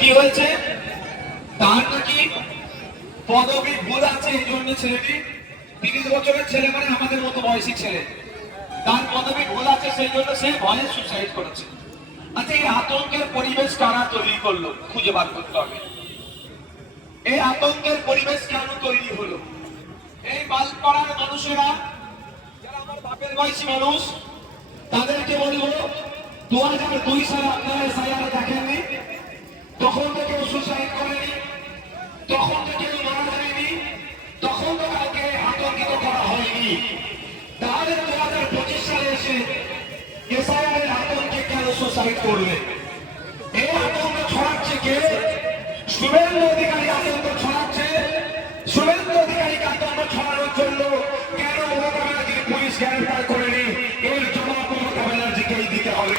কি হয়েছে? তার নাকি পদবী ভুল আছে এই জন্য ছেলেটি তিরিশ বছরের ছেলে মানে আমাদের মতো বয়সী ছেলে। তার পদবী ভুল আছে, সেই জন্য সে ভয়ে সুসাইড করেছে। আচ্ছা এই আতঙ্কের পরিবেশ কারা তৈরি করল? খুঁজে বার করতে হবে। এই আতঙ্কের পরিবেশ কেন তৈরি হলো? এই বালপাড়ার মানুষেরা, যারা আমার বাপের বয়সী মানুষ, তাদেরকে বলব, দু হাজার দুই সালে আপনারা এসআইআর দেখেননি তখন তো কেউ সুসাইড করেনি, তখন তো কেউ মারা যায়নি, তখন তো কাউকে আতঙ্কিত করা হয়নি। তাহলে দু হাজার পঁচিশ সালে এসে এসআইআর আতঙ্কে কেন সুসাইড করবে এই আতঙ্ক ছড়াচ্ছে কে? শুভেন্দু অধিকারী আতঙ্ক ছড়াচ্ছে। শুভেন্দু অধিকারীকে আতঙ্ক ছড়ানোর জন্য কেন মমতা ব্যানার্জির পুলিশ গ্রেফতার করেনি? এর জবাব মমতা ব্যানার্জিকেই দিতে হবে।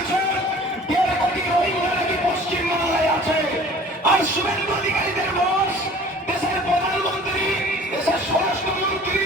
শুভেন্দু অধিকারীদের বস দেশের প্রধানমন্ত্রী দেশের স্বরাষ্ট্রমন্ত্রী